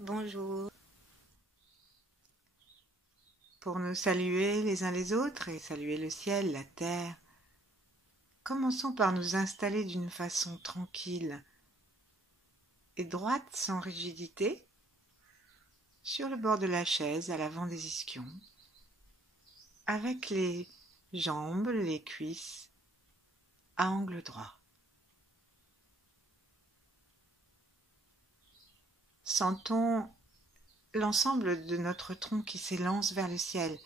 Bonjour. Pour nous saluer les uns les autres et saluer le ciel, la terre, commençons par nous installer d'une façon tranquille et droite sans rigidité sur le bord de la chaise à l'avant des ischions, avec les jambes, les cuisses à angle droit. Sentons l'ensemble de notre tronc qui s'élance vers le ciel,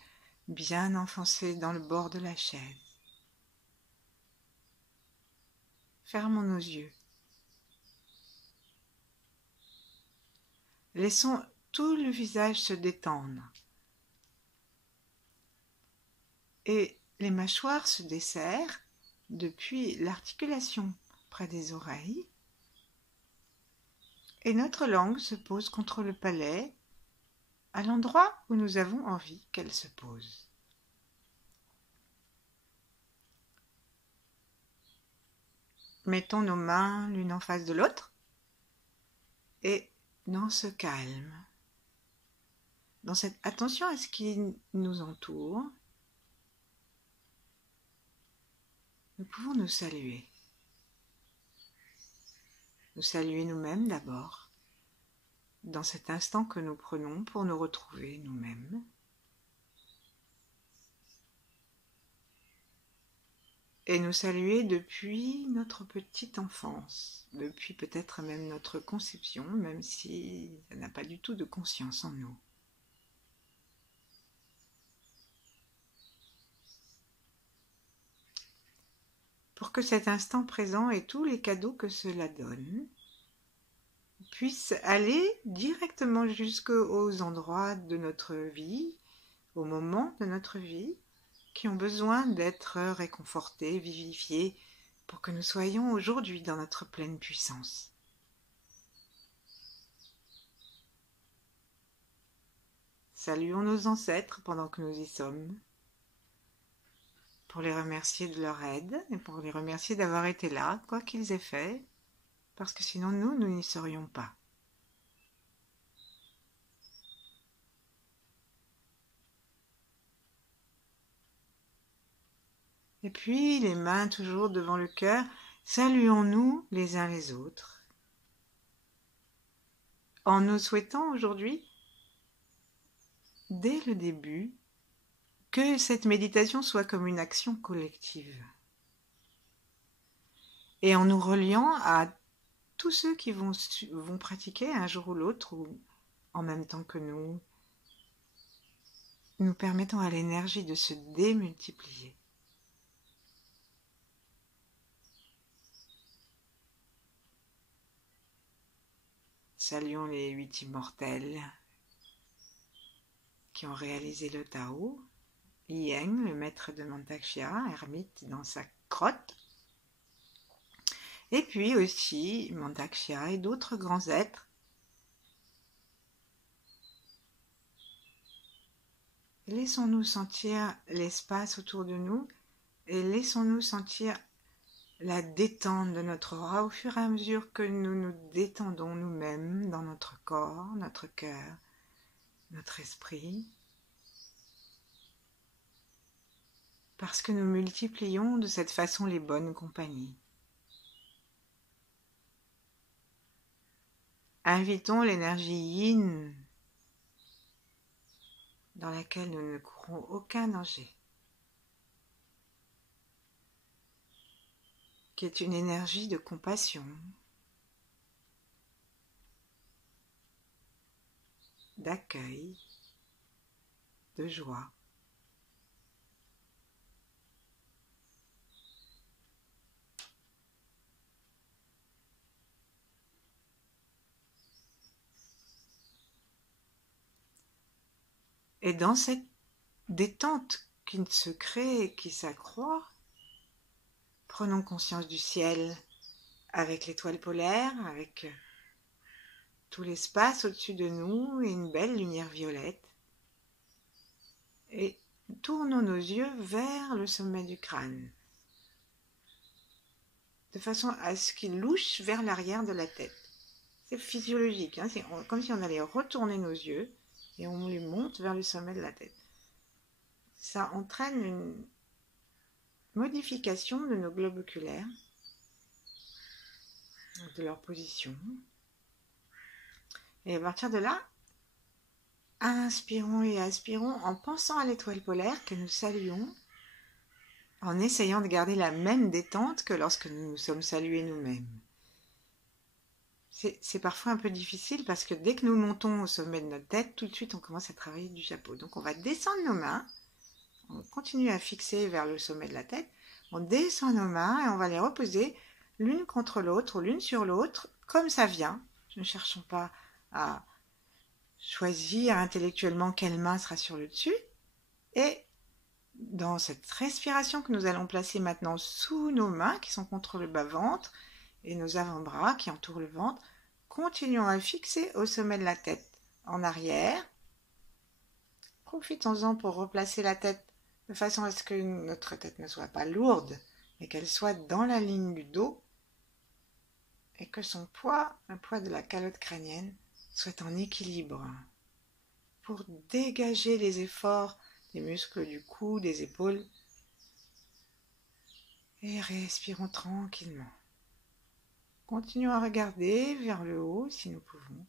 bien enfoncé dans le bord de la chaise. Fermons nos yeux. Laissons tout le visage se détendre et les mâchoires se desserrent depuis l'articulation près des oreilles et notre langue se pose contre le palais à l'endroit où nous avons envie qu'elle se pose. Mettons nos mains l'une en face de l'autre et dans ce calme, dans cette attention à ce qui nous entoure, nous pouvons nous saluer. Nous saluer nous-mêmes d'abord, dans cet instant que nous prenons pour nous retrouver nous-mêmes. Et nous saluer depuis notre petite enfance, depuis peut-être même notre conception, même si ça n'a pas du tout de conscience en nous. Pour que cet instant présent et tous les cadeaux que cela donne puissent aller directement jusqu'aux endroits de notre vie, aux moments de notre vie, qui ont besoin d'être réconfortés, vivifiés, pour que nous soyons aujourd'hui dans notre pleine puissance. Saluons nos ancêtres pendant que nous y sommes, pour les remercier de leur aide et pour les remercier d'avoir été là, quoi qu'ils aient fait, parce que sinon nous n'y serions pas. Et puis, les mains toujours devant le cœur, saluons-nous les uns les autres, en nous souhaitant aujourd'hui, dès le début, que cette méditation soit comme une action collective. Et en nous reliant à tous ceux qui vont pratiquer un jour ou l'autre, ou en même temps que nous permettons à l'énergie de se démultiplier. Saluons les 8 immortels qui ont réalisé le Tao, Yang, le maître de Mantakshya, ermite dans sa grotte, et puis aussi Mantakshya et d'autres grands êtres. Laissons-nous sentir l'espace autour de nous et laissons-nous sentir la détente de notre aura au fur et à mesure que nous nous détendons nous-mêmes dans notre corps, notre cœur, notre esprit, parce que nous multiplions de cette façon les bonnes compagnies. Invitons l'énergie yin dans laquelle nous ne courons aucun danger, qui est une énergie de compassion, d'accueil, de joie. Et dans cette détente qui se crée et qui s'accroît, prenons conscience du ciel avec l'étoile polaire, avec tout l'espace au-dessus de nous et une belle lumière violette. Et tournons nos yeux vers le sommet du crâne, de façon à ce qu'ils louchent vers l'arrière de la tête. C'est physiologique, hein, c'est comme si on allait retourner nos yeux et on les monte vers le sommet de la tête. Ça entraîne une modification de nos globes oculaires, de leur position. Et à partir de là, inspirons et aspirons en pensant à l'étoile polaire que nous saluons, en essayant de garder la même détente que lorsque nous nous sommes salués nous-mêmes. C'est parfois un peu difficile parce que dès que nous montons au sommet de notre tête, tout de suite on commence à travailler du chapeau. Donc on va descendre nos mains, on continue à fixer vers le sommet de la tête, on descend nos mains et on va les reposer l'une contre l'autre ou l'une sur l'autre comme ça vient. Ne cherchons pas à choisir intellectuellement quelle main sera sur le dessus. Et dans cette respiration que nous allons placer maintenant sous nos mains qui sont contre le bas-ventre et nos avant-bras qui entourent le ventre, continuons à fixer au sommet de la tête en arrière. Profitons-en pour replacer la tête de façon à ce que notre tête ne soit pas lourde, mais qu'elle soit dans la ligne du dos et que son poids, le poids de la calotte crânienne, soit en équilibre pour dégager les efforts des muscles du cou, des épaules. Et respirons tranquillement. Continuons à regarder vers le haut si nous pouvons.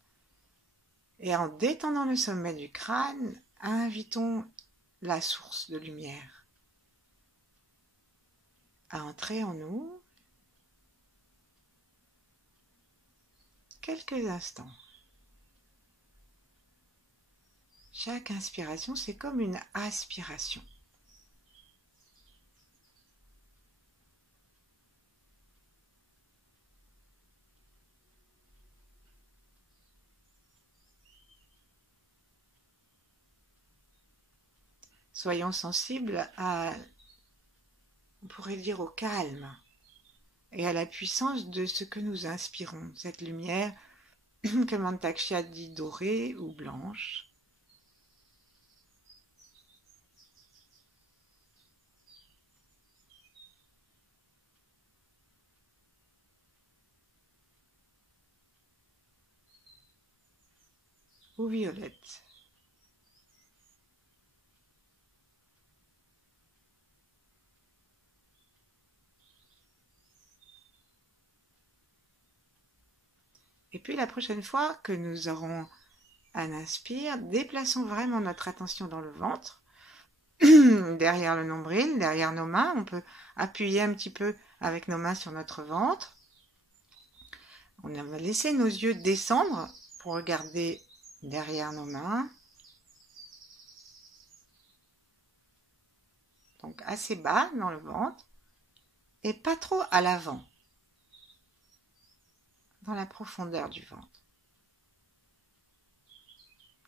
Et en détendant le sommet du crâne, invitons la source de lumière à entrer en nous quelques instants. Chaque inspiration, c'est comme une aspiration. Soyons sensibles à, on pourrait dire, au calme et à la puissance de ce que nous inspirons, cette lumière que Mantakshya dit dorée ou blanche. Ou violette. Et puis la prochaine fois que nous aurons un inspire, déplaçons vraiment notre attention dans le ventre, derrière le nombril, derrière nos mains. On peut appuyer un petit peu avec nos mains sur notre ventre. On va laisser nos yeux descendre pour regarder derrière nos mains. Donc assez bas dans le ventre et pas trop à l'avant, dans la profondeur du ventre.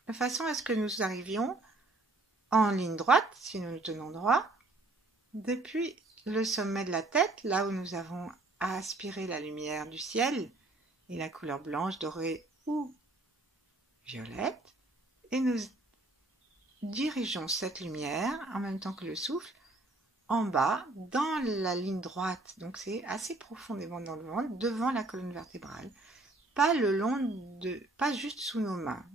De façon à ce que nous arrivions en ligne droite, si nous nous tenons droit, depuis le sommet de la tête, là où nous avons aspiré la lumière du ciel et la couleur blanche, dorée ou violette, et nous dirigeons cette lumière en même temps que le souffle en bas dans la ligne droite, donc c'est assez profondément dans le ventre, devant la colonne vertébrale, pas le long de, pas juste sous nos mains.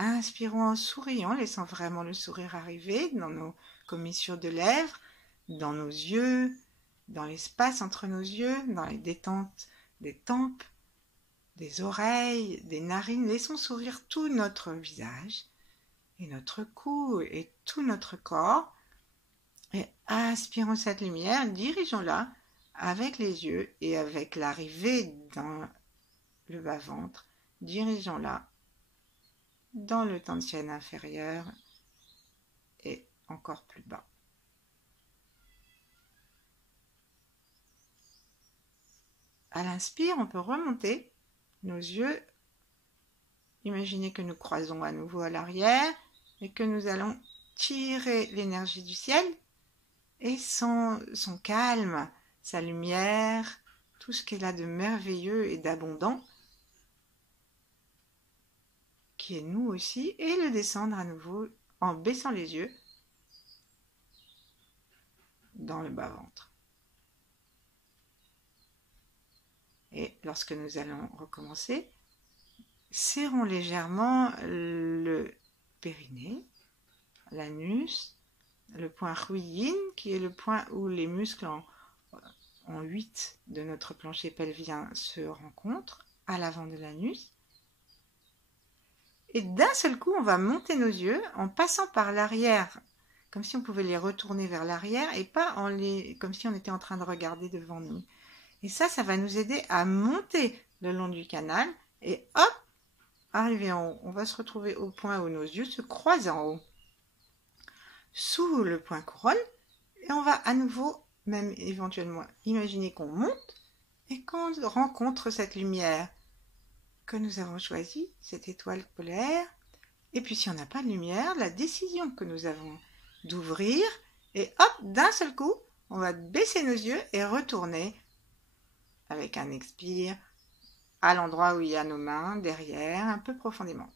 Inspirons en souriant, laissant vraiment le sourire arriver dans nos commissures de lèvres, dans nos yeux, dans l'espace entre nos yeux, dans les détentes des tempes, des oreilles, des narines. Laissons sourire tout notre visage et notre cou et tout notre corps. Et inspirons cette lumière, dirigeons-la avec les yeux et avec l'arrivée dans le bas-ventre, dirigeons-la dans le tantian inférieur et encore plus bas. À l'inspire, on peut remonter nos yeux. Imaginez que nous croisons à nouveau à l'arrière et que nous allons tirer l'énergie du ciel et son calme, sa lumière, tout ce qu'il a de merveilleux et d'abondant, qui est nous aussi, et le descendre à nouveau en baissant les yeux dans le bas-ventre. Et lorsque nous allons recommencer, serrons légèrement le périnée, l'anus, le point Huiyin, qui est le point où les muscles en 8 de notre plancher pelvien se rencontrent à l'avant de l'anus. Et d'un seul coup, on va monter nos yeux en passant par l'arrière, comme si on pouvait les retourner vers l'arrière et pas comme si on était en train de regarder devant nous. Et ça va nous aider à monter le long du canal et hop, arriver en haut. On va se retrouver au point où nos yeux se croisent en haut, sous le point couronne, et on va à nouveau, même éventuellement, imaginer qu'on monte et qu'on rencontre cette lumière que nous avons choisie, cette étoile polaire. Et puis si on n'a pas de lumière, la décision que nous avons d'ouvrir, et hop, d'un seul coup, on va baisser nos yeux et retourner avec un expire à l'endroit où il y a nos mains, derrière, un peu profondément.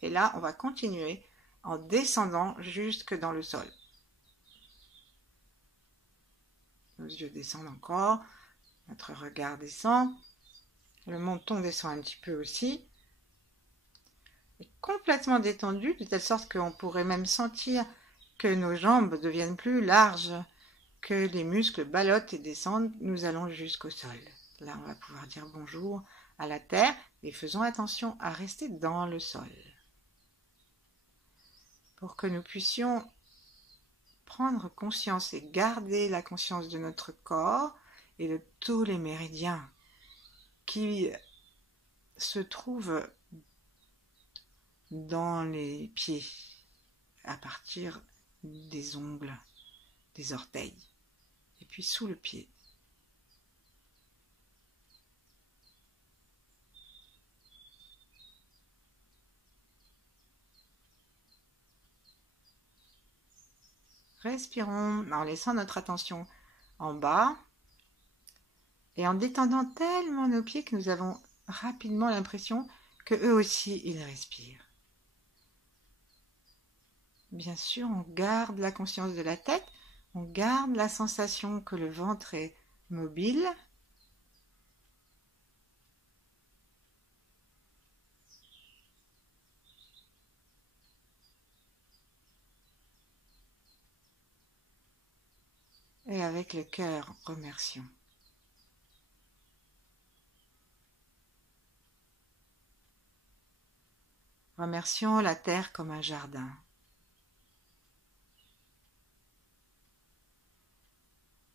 Et là, on va continuer en descendant jusque dans le sol. Nos yeux descendent encore, notre regard descend, le menton descend un petit peu aussi, et complètement détendu, de telle sorte qu'on pourrait même sentir que nos jambes deviennent plus larges, que les muscles ballottent et descendent. Nous allons jusqu'au sol. Là, on va pouvoir dire bonjour à la terre et faisons attention à rester dans le sol. Pour que nous puissions prendre conscience et garder la conscience de notre corps et de tous les méridiens qui se trouvent dans les pieds, à partir des ongles, des orteils, et puis sous le pied. Respirons en laissant notre attention en bas et en détendant tellement nos pieds que nous avons rapidement l'impression que eux aussi ils respirent. Bien sûr, on garde la conscience de la tête, on garde la sensation que le ventre est mobile. Et avec le cœur, remercions. Remercions la terre comme un jardin.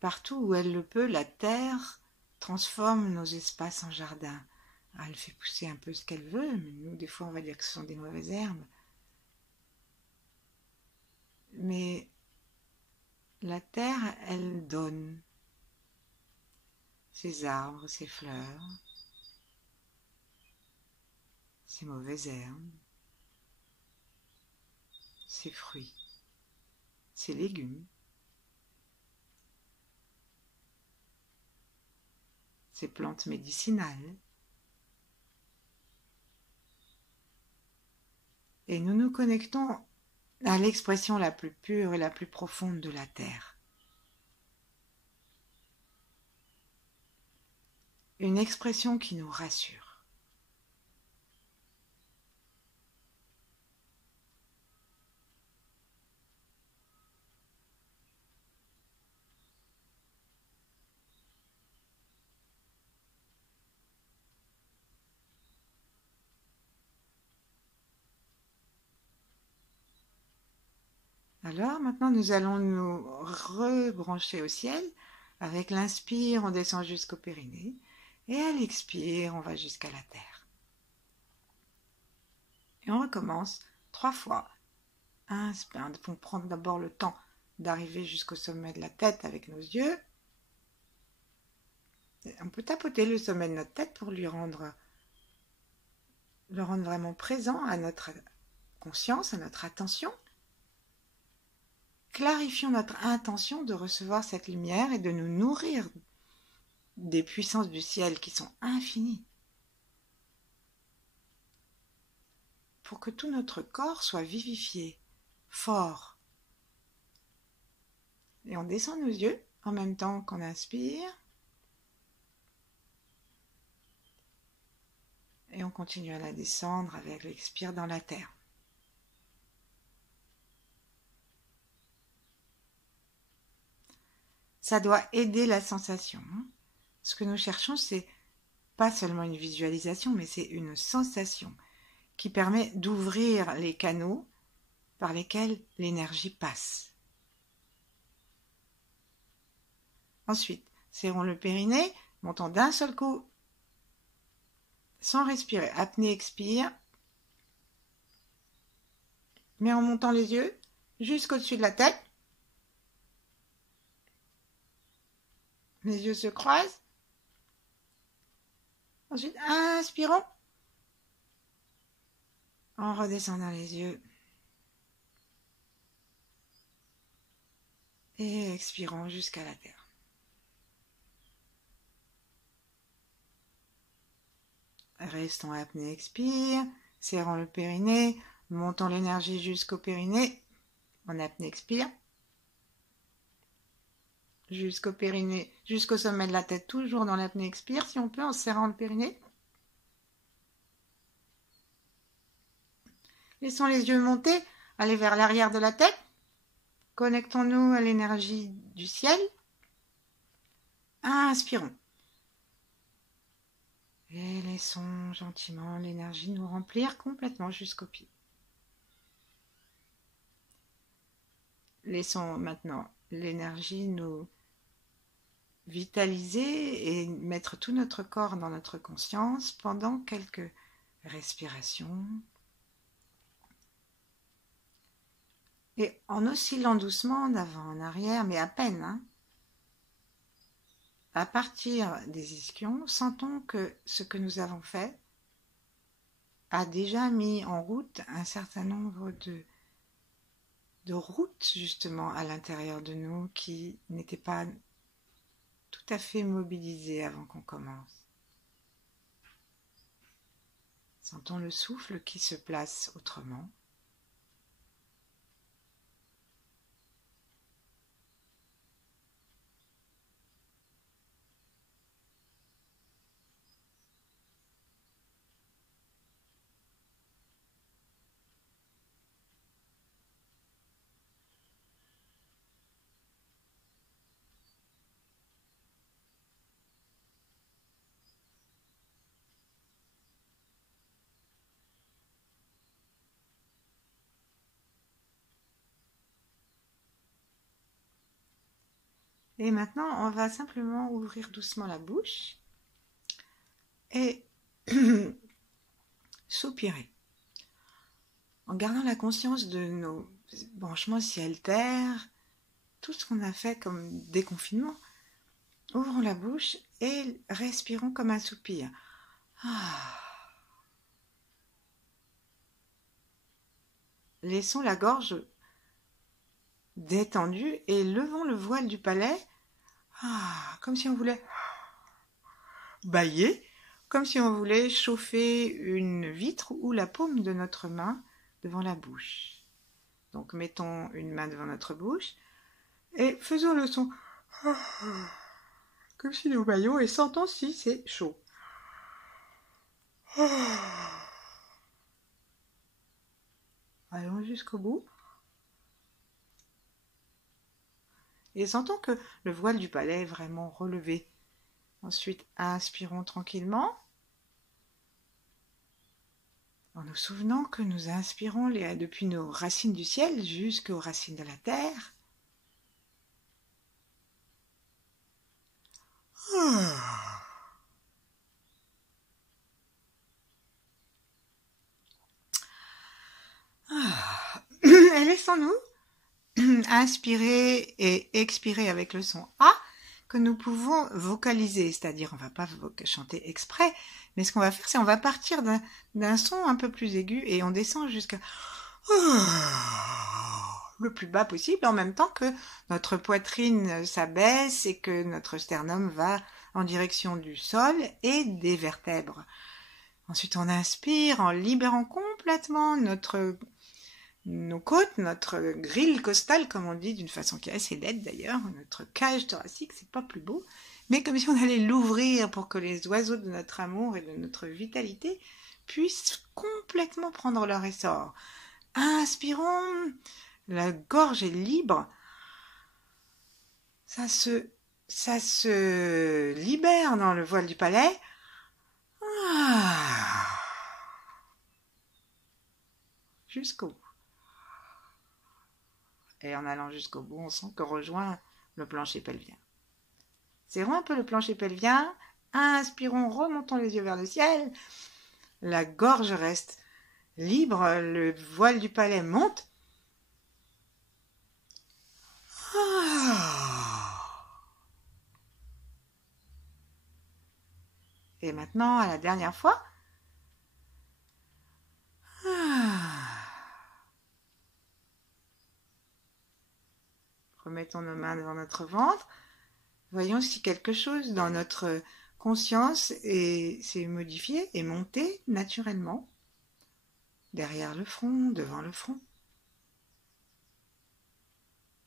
Partout où elle le peut, la terre transforme nos espaces en jardin. Elle fait pousser un peu ce qu'elle veut, mais nous, des fois, on va dire que ce sont des mauvaises herbes. Mais la terre, elle donne ses arbres, ses fleurs, ses mauvaises herbes, ses fruits, ses légumes, ses plantes médicinales. Et nous nous connectons à l'expression la plus pure et la plus profonde de la terre. Une expression qui nous rassure. Alors maintenant nous allons nous rebrancher au ciel. Avec l'inspire, on descend jusqu'au périnée. Et à l'expire, on va jusqu'à la terre. Et on recommence 3 fois. Inspire, on prend d'abord le temps d'arriver jusqu'au sommet de la tête avec nos yeux. On peut tapoter le sommet de notre tête pour le rendre vraiment présent à notre conscience, à notre attention. Clarifions notre intention de recevoir cette lumière et de nous nourrir des puissances du ciel qui sont infinies, pour que tout notre corps soit vivifié, fort. Et on descend nos yeux en même temps qu'on inspire. Et on continue à la descendre avec l'expire dans la terre. Ça doit aider la sensation. Ce que nous cherchons, c'est pas seulement une visualisation, mais c'est une sensation qui permet d'ouvrir les canaux par lesquels l'énergie passe. Ensuite, serrons le périnée, montant d'un seul coup, sans respirer. Apnée, expire. Mais en montant les yeux jusqu'au-dessus de la tête. Les yeux se croisent. Ensuite, inspirons. En redescendant les yeux. Et expirons jusqu'à la terre. Restons apnée, expire. Serrons le périnée. Montons l'énergie jusqu'au périnée. En apnée, expire. Jusqu'au périnée, jusqu'au sommet de la tête, toujours dans l'apnée, expire, si on peut, en serrant le périnée. Laissons les yeux monter, aller vers l'arrière de la tête. Connectons-nous à l'énergie du ciel. Inspirons. Et laissons gentiment l'énergie nous remplir complètement jusqu'aux pieds. Laissons maintenant l'énergie nous vitaliser et mettre tout notre corps dans notre conscience pendant quelques respirations. Et en oscillant doucement d'avant en arrière, mais à peine, à partir des ischions, sentons que ce que nous avons fait a déjà mis en route un certain nombre de routes justement à l'intérieur de nous qui n'étaient pas tout à fait mobilisées avant qu'on commence. Sentons le souffle qui se place autrement. Et maintenant, on va simplement ouvrir doucement la bouche et soupirer. En gardant la conscience de nos branchements ciel-terre, tout ce qu'on a fait comme déconfinement, ouvrons la bouche et respirons comme un soupir. Laissons la gorge détendue et levons le voile du palais, comme si on voulait bâiller, comme si on voulait chauffer une vitre ou la paume de notre main devant la bouche. Donc mettons une main devant notre bouche et faisons le son comme si nous baillons et sentons si c'est chaud. Allons jusqu'au bout. Et sentons que le voile du palais est vraiment relevé. Ensuite, inspirons tranquillement. En nous souvenant que nous inspirons depuis nos racines du ciel jusqu'aux racines de la terre. Et laissons-nous inspirer et expirer avec le son A que nous pouvons vocaliser, c'est-à-dire on ne va pas chanter exprès, mais ce qu'on va faire, c'est on va partir d'un son un peu plus aigu et on descend jusqu'à le plus bas possible, en même temps que notre poitrine s'abaisse et que notre sternum va en direction du sol et des vertèbres. Ensuite, on inspire en libérant complètement nos côtes, notre grille costale, comme on dit d'une façon qui est assez laide d'ailleurs, notre cage thoracique, c'est pas plus beau, mais comme si on allait l'ouvrir pour que les oiseaux de notre amour et de notre vitalité puissent complètement prendre leur essor. Inspirons, la gorge est libre, ça se libère dans le voile du palais. Ah, jusqu'au bout. Et en allant jusqu'au bout, on sent qu'on rejoint le plancher pelvien. Serrons un peu le plancher pelvien, inspirons, remontons les yeux vers le ciel, la gorge reste libre, le voile du palais monte. Et maintenant, à la dernière fois. Remettons nos mains devant notre ventre. Voyons si quelque chose dans notre conscience s'est modifié et monté naturellement. Derrière le front, devant le front.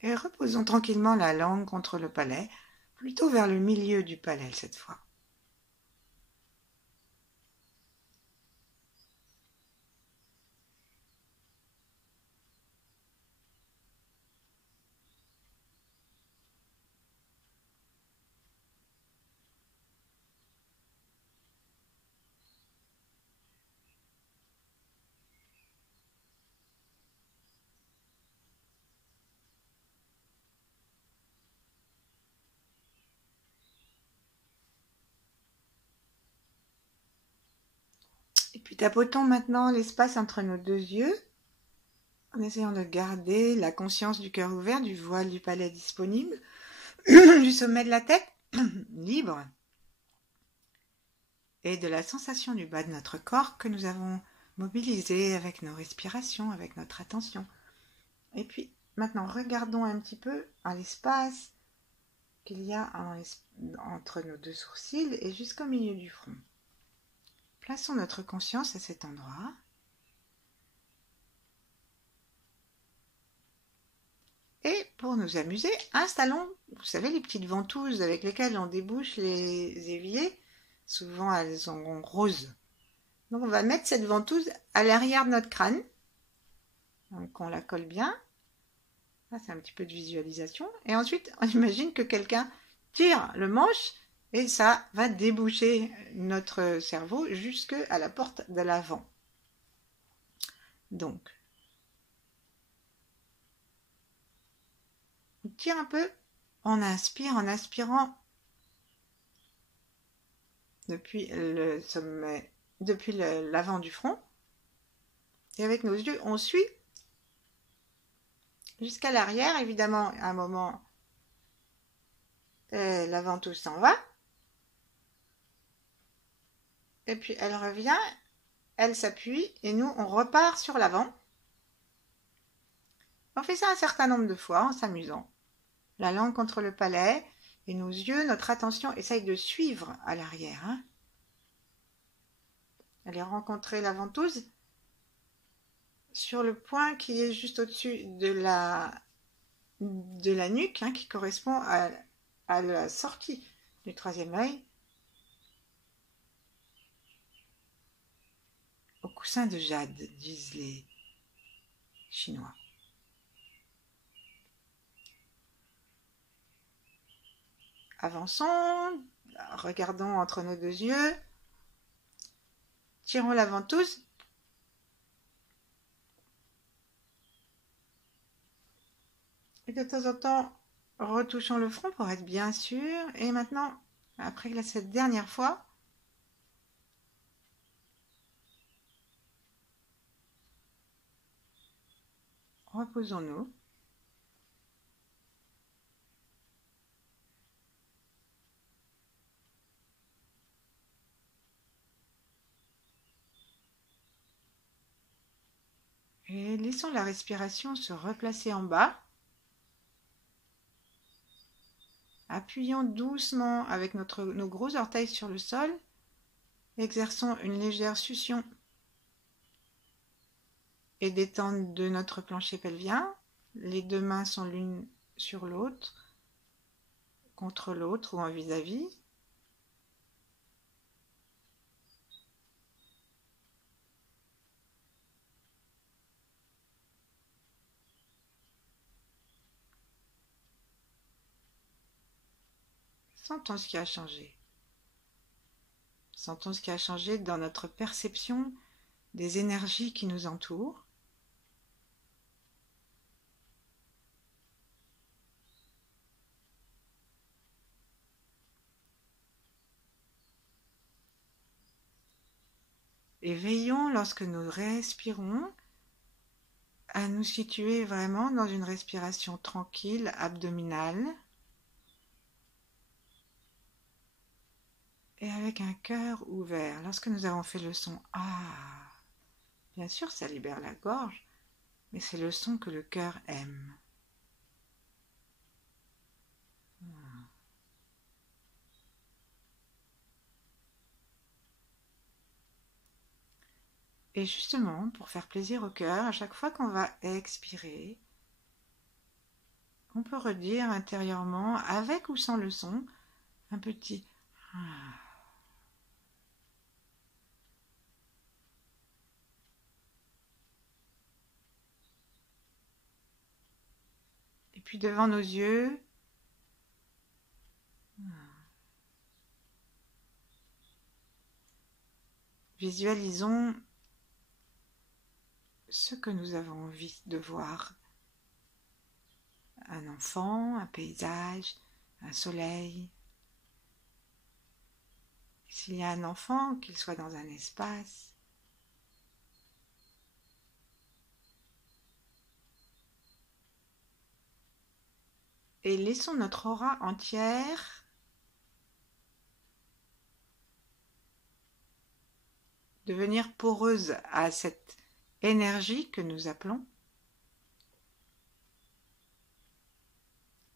Et reposons tranquillement la langue contre le palais, plutôt vers le milieu du palais cette fois. Et puis tapotons maintenant l'espace entre nos deux yeux, en essayant de garder la conscience du cœur ouvert, du voile du palais disponible, du sommet de la tête libre, et de la sensation du bas de notre corps que nous avons mobilisé avec nos respirations, avec notre attention. Et puis maintenant, regardons un petit peu à l'espace qu'il y a entre nos deux sourcils et jusqu'au milieu du front. Plaçons notre conscience à cet endroit. Et pour nous amuser, installons, vous savez, les petites ventouses avec lesquelles on débouche les éviers. Souvent, elles sont roses. Donc, on va mettre cette ventouse à l'arrière de notre crâne. Donc, on la colle bien. Là, c'est un petit peu de visualisation. Et ensuite, on imagine que quelqu'un tire le manche et ça va déboucher notre cerveau jusqu'à la porte de l'avant. Donc, on tire un peu, on inspire en aspirant depuis le sommet, depuis l'avant du front. Et avec nos yeux, on suit jusqu'à l'arrière. Évidemment, à un moment, la ventouse s'en va. Et puis elle revient, elle s'appuie et nous, on repart sur l'avant. On fait ça un certain nombre de fois en s'amusant. La langue contre le palais et nos yeux, notre attention essaye de suivre à l'arrière. Allez rencontrer la ventouse sur le point qui est juste au-dessus de la nuque, qui correspond à la sortie du troisième œil. Au coussin de jade, disent les Chinois. Avançons, regardons entre nos deux yeux, tirons la ventouse. Et de temps en temps, retouchons le front pour être bien sûr. Et maintenant, après cette dernière fois, reposons-nous. Et laissons la respiration se replacer en bas. Appuyons doucement avec nos gros orteils sur le sol. Exerçons une légère succion et détente de notre plancher pelvien. Les deux mains sont l'une sur l'autre. contre l'autre ou en vis-à-vis. Sentons ce qui a changé. Sentons ce qui a changé dans notre perception des énergies qui nous entourent. Et veillons, lorsque nous respirons, à nous situer vraiment dans une respiration tranquille, abdominale, et avec un cœur ouvert. Lorsque nous avons fait le son « Ah », bien sûr, ça libère la gorge, mais c'est le son que le cœur aime. Et justement, pour faire plaisir au cœur, à chaque fois qu'on va expirer, on peut redire intérieurement, avec ou sans le son, un petit « Ah ». Et puis devant nos yeux, visualisons ce que nous avons envie de voir. Un enfant, un paysage, un soleil. S'il y a un enfant, qu'il soit dans un espace. Et laissons notre aura entière devenir poreuse à cette énergie que nous appelons,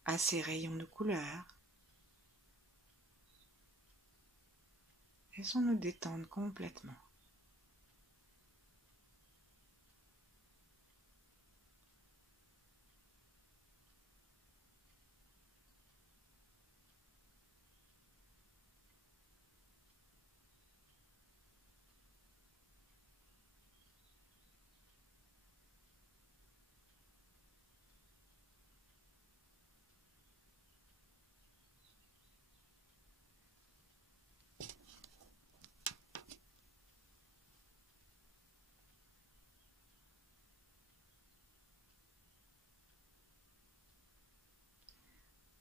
à ces rayons de couleur. Laissons-nous détendre complètement.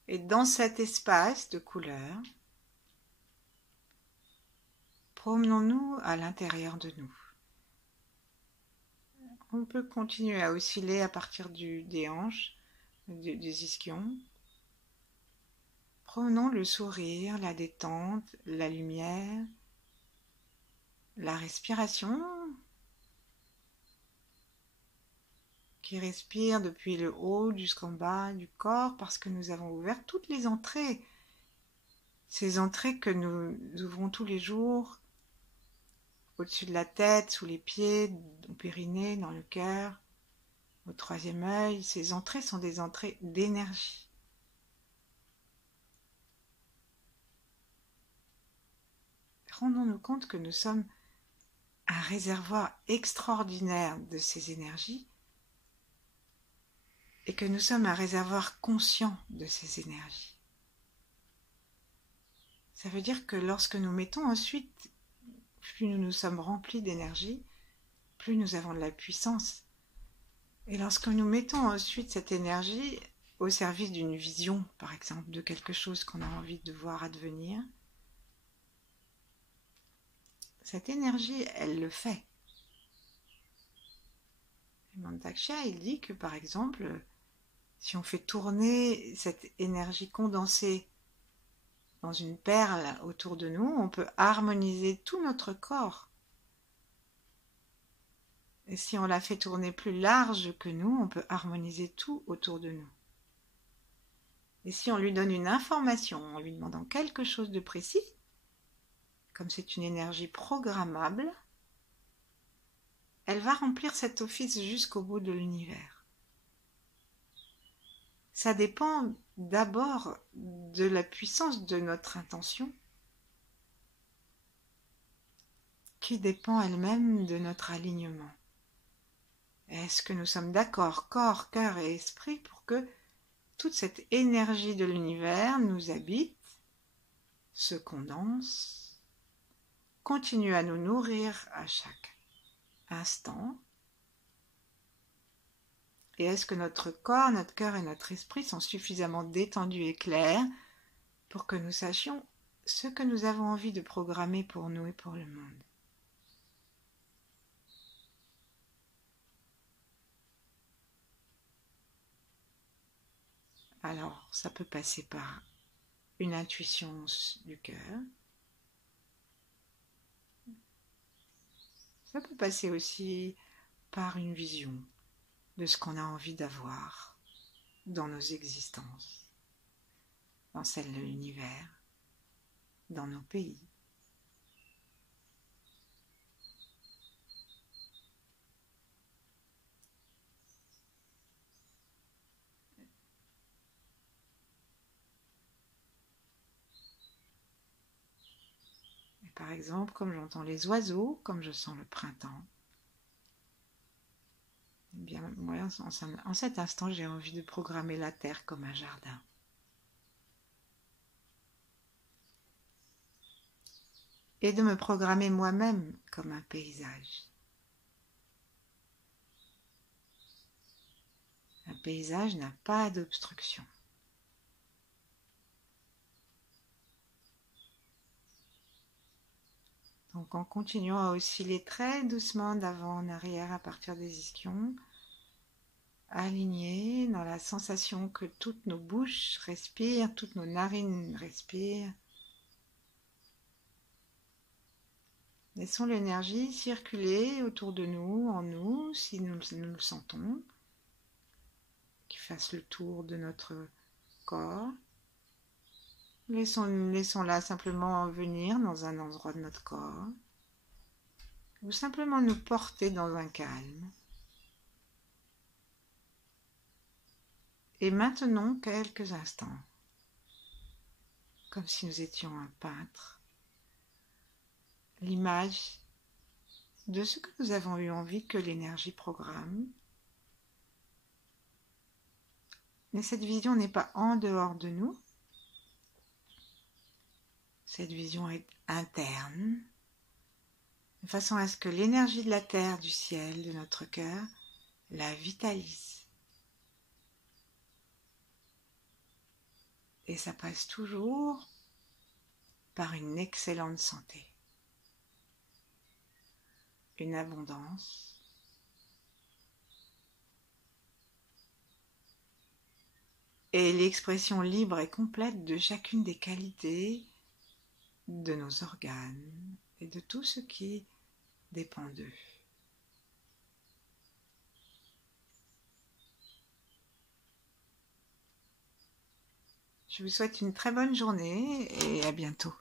Et dans cet espace de couleurs, promenons-nous à l'intérieur de nous. On peut continuer à osciller à partir des hanches, des ischions. Prenons le sourire, la détente, la lumière, la respiration qui respire depuis le haut jusqu'en bas du corps parce que nous avons ouvert toutes les entrées. Ces entrées que nous ouvrons tous les jours, au-dessus de la tête, sous les pieds, au périnée, dans le cœur, au troisième œil. Ces entrées sont des entrées d'énergie. Rendons-nous compte que nous sommes un réservoir extraordinaire de ces énergies et que nous sommes un réservoir conscient de ces énergies. Ça veut dire que lorsque nous mettons ensuite, plus nous nous sommes remplis d'énergie, plus nous avons de la puissance. Et lorsque nous mettons ensuite cette énergie au service d'une vision, par exemple, de quelque chose qu'on a envie de voir advenir, cette énergie, elle le fait. Et Mandaksha, il dit que, par exemple, si on fait tourner cette énergie condensée dans une perle autour de nous, on peut harmoniser tout notre corps. Et si on la fait tourner plus large que nous, on peut harmoniser tout autour de nous. Et si on lui donne une information en lui demandant quelque chose de précis, comme c'est une énergie programmable, elle va remplir cet office jusqu'au bout de l'univers. Ça dépend d'abord de la puissance de notre intention, qui dépend elle-même de notre alignement. Est-ce que nous sommes d'accord, corps, cœur et esprit, pour que toute cette énergie de l'univers nous habite, se condense, continue à nous nourrir à chaque instant? Et est-ce que notre corps, notre cœur et notre esprit sont suffisamment détendus et clairs pour que nous sachions ce que nous avons envie de programmer pour nous et pour le monde? Alors, ça peut passer par une intuition du cœur. Ça peut passer aussi par une vision de ce qu'on a envie d'avoir dans nos existences, dans celle de l'univers, dans nos pays. Et par exemple, comme j'entends les oiseaux, comme je sens le printemps, eh bien, moi, en cet instant, j'ai envie de programmer la terre comme un jardin. Et de me programmer moi-même comme un paysage. Un paysage n'a pas d'obstruction. Donc en continuant à osciller très doucement d'avant en arrière à partir des ischions, alignés dans la sensation que toutes nos bouches respirent, toutes nos narines respirent. Laissons l'énergie circuler autour de nous, en nous, si nous le sentons, qui fasse le tour de notre corps. Laissons-la simplement venir dans un endroit de notre corps, ou simplement nous porter dans un calme. Et maintenons quelques instants, comme si nous étions un peintre, l'image de ce que nous avons eu envie que l'énergie programme. Mais cette vision n'est pas en dehors de nous. Cette vision est interne, de façon à ce que l'énergie de la terre, du ciel, de notre cœur, la vitalise. Et ça passe toujours par une excellente santé, une abondance, et l'expression libre et complète de chacune des qualités de nos organes et de tout ce qui dépend d'eux. Je vous souhaite une très bonne journée et à bientôt.